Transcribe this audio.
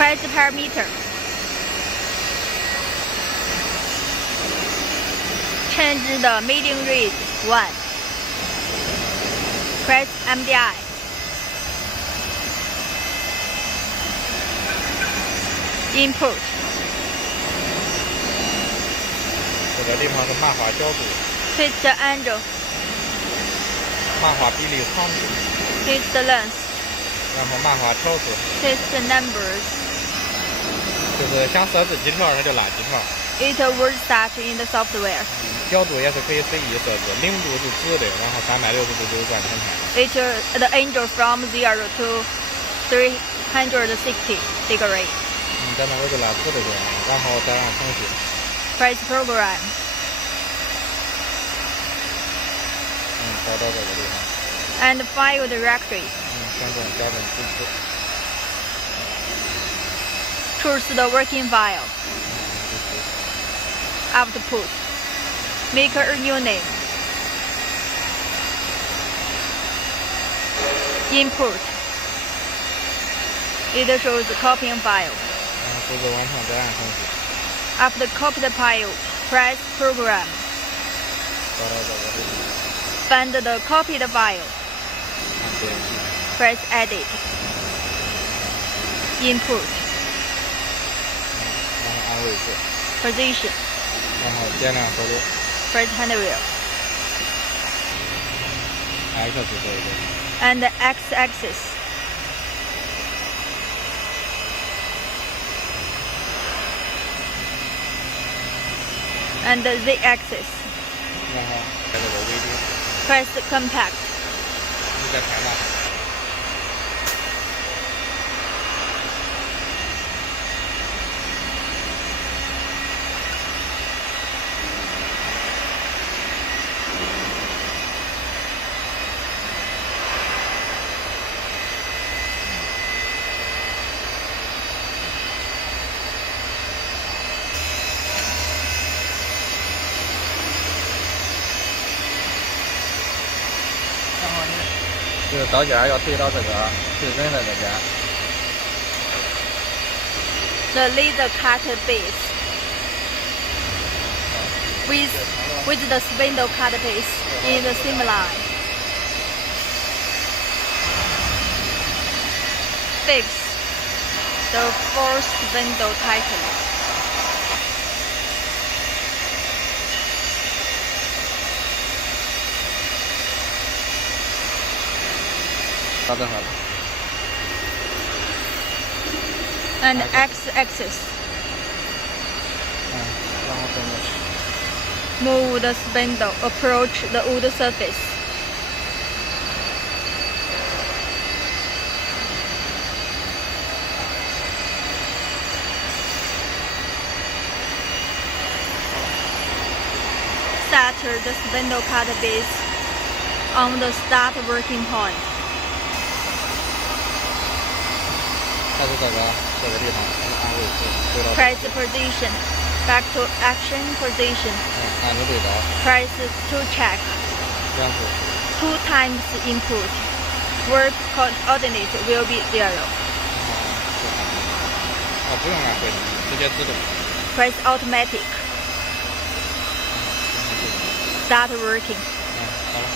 Press parameter. Change the meeting rate 1. Press MDI. Input. 这个地方是漫画角度， Twist the angle. 漫画比例长度， Twist the length. 然后漫画条数， Twist the numbers. 就是想设置几条它就拉几条。 It will start in the software. 角度也是可以随意设置，0度是直的，然后360度就是转圈圈。 It the angle from 0 to 360 degree. 在那我就拉直的转，然后再按程序。 Press program. 找到这个地方。 And file directory. 选中标准支持。 Choose the working file. Output. Make a new name. Input. It shows copying file. 数字完成再按程序。 After copy the file, press program. 找到这个地方。 Find the copied file. 按编辑。 Press edit. Input. 然后按位置。 Position. 然后点亮手录。 Press hand wheel. X 这一个。 And x-axis. And the z-axis. 然后在这个微点。 Press compact. 你再看吧。 就是刀尖要对到这个对准的这边。 The laser cut base. With the spindle cut base in the same line. Fix the fourth spindle tightly. 到这儿了。 And x-axis. 然后这么去。 Move the spindle, approach the wood surface. Set the spindle cut base on the start working point. 它是这个地方，按位置对到。 Press position. Back to action position. 按着对刀。 Press to check. 2次。 2 times input. Work coordinate will be 0. 不用按回，直接自动。 Press automatic. Start working. 好了。